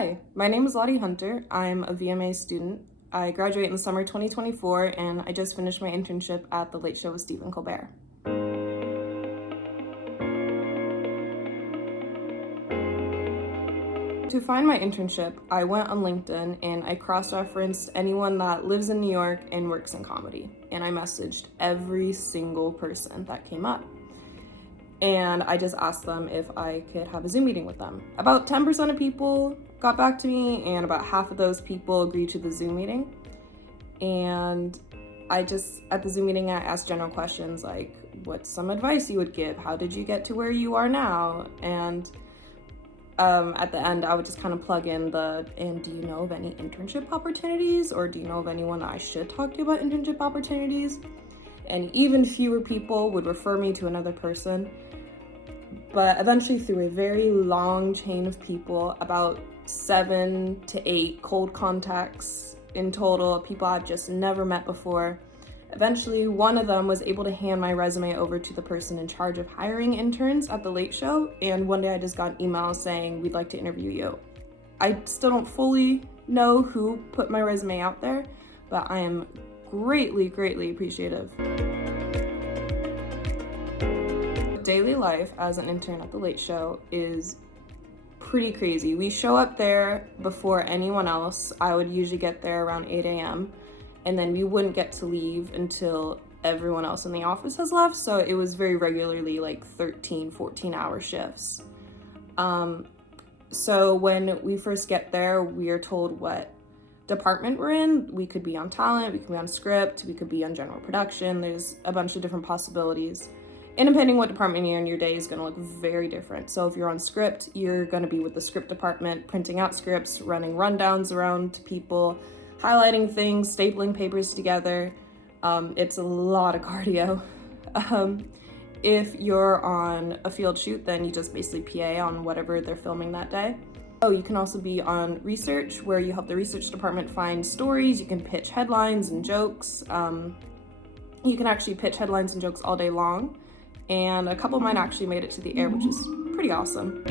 Hi, my name is Lottie Hunter. I'm a VMA student. I graduate in the summer 2024, and I just finished my internship at The Late Show with Stephen Colbert. To find my internship, I went on LinkedIn and I cross-referenced anyone that lives in New York and works in comedy. And I messaged every single person that came up. And I just asked them if I could have a Zoom meeting with them. About 10% of people got back to me, and about half of those people agreed to the Zoom meeting. And at the Zoom meeting, I asked general questions like, what's some advice you would give? How did you get to where you are now? And at the end, I would just kind of plug in and do you know of any internship opportunities? Or do you know of anyone that I should talk to about internship opportunities? And even fewer people would refer me to another person. But eventually, through a very long chain of people, about 7 to 8 cold contacts in total, people I've just never met before, eventually one of them was able to hand my resume over to the person in charge of hiring interns at The Late Show, and one day I just got an email saying, we'd like to interview you. I still don't fully know who put my resume out there, but I am greatly, greatly appreciative. Daily life as an intern at The Late Show is pretty crazy. We show up there before anyone else. I would usually get there around 8 a.m. and then we wouldn't get to leave until everyone else in the office has left. So it was very regularly like 13, 14-hour shifts. So when we first get there, we are told what department we're in. We could be on talent, we could be on script, we could be on general production. There's a bunch of different possibilities. And depending what department you're in, your day is going to look very different. So if you're on script, you're going to be with the script department, printing out scripts, running rundowns around to people, highlighting things, stapling papers together. It's a lot of cardio. If you're on a field shoot, then you just basically PA on whatever they're filming that day. Oh, you can also be on research, where you help the research department find stories. You can pitch headlines and jokes. You can actually pitch headlines and jokes all day long. And a couple of mine actually made it to the air, which is pretty awesome.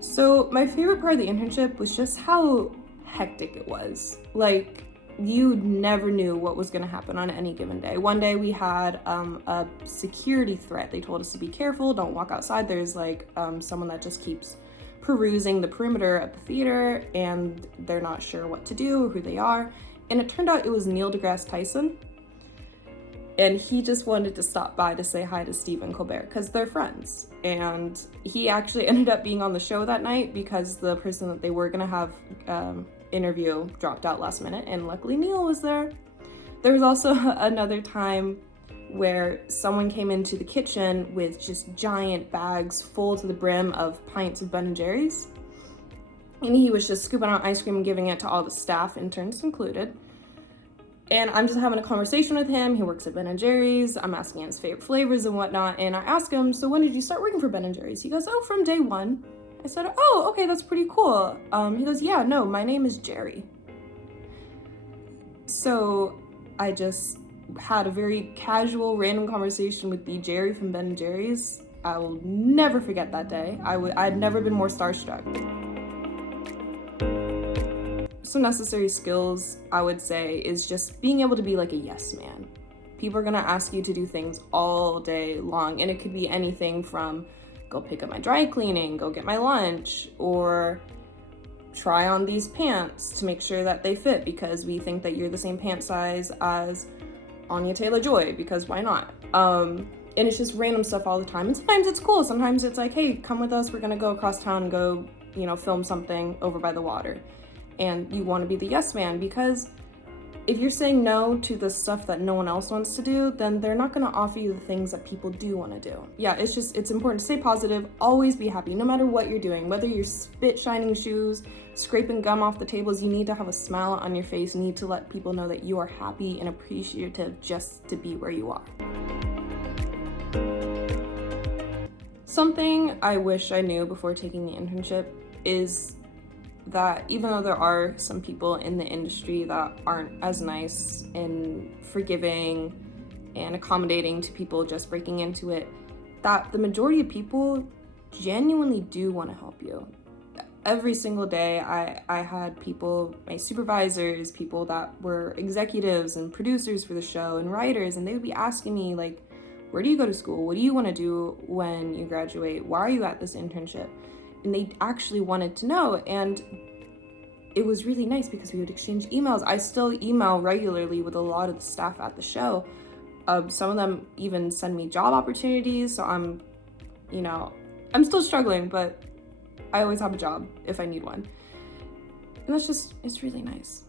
So my favorite part of the internship was just how hectic it was. Like, you never knew what was gonna happen on any given day. One day we had a security threat. They told us to be careful, don't walk outside. There's like someone that just keeps perusing the perimeter at the theater, and they're not sure what to do or who they are. And it turned out it was Neil deGrasse Tyson. And he just wanted to stop by to say hi to Stephen Colbert because they're friends. And he actually ended up being on the show that night because the person that they were gonna have interview dropped out last minute, and luckily Neil was there. There was also another time where someone came into the kitchen with just giant bags full to the brim of pints of Ben & Jerry's. And he was just scooping out ice cream and giving it to all the staff, interns included. And I'm just having a conversation with him. He works at Ben & Jerry's. I'm asking him his favorite flavors and whatnot. And I ask him, so when did you start working for Ben & Jerry's? He goes, oh, from day one. I said, oh, okay, that's pretty cool. He goes, yeah, no, my name is Jerry. So I just had a very casual, random conversation with the Jerry from Ben & Jerry's. I will never forget that day. I'd never been more starstruck. Some necessary skills, I would say, is just being able to be like a yes man. People are gonna ask you to do things all day long, and it could be anything from go pick up my dry cleaning, go get my lunch, or try on these pants to make sure that they fit because we think that you're the same pant size as Anya Taylor-Joy, because why not? And it's just random stuff all the time. And sometimes it's cool. Sometimes it's like, hey, come with us. We're gonna go across town and go, film something over by the water. And you want to be the yes man, because if you're saying no to the stuff that no one else wants to do, then they're not going to offer you the things that people do want to do. Yeah, it's important to stay positive, always be happy, no matter what you're doing. Whether you're spit shining shoes, scraping gum off the tables, you need to have a smile on your face. You need to let people know that you are happy and appreciative just to be where you are. Something I wish I knew before taking the internship is that even though there are some people in the industry that aren't as nice and forgiving and accommodating to people just breaking into it, that the majority of people genuinely do want to help you. Every single day, I had people, my supervisors, people that were executives and producers for the show and writers, and they would be asking me, like, where do you go to school? What do you want to do when you graduate? Why are you at this internship? And they actually wanted to know, and it was really nice because we would exchange emails. I still email regularly with a lot of the staff at the show. Some of them even send me job opportunities, so I'm still struggling, but I always have a job if I need one. And it's really nice.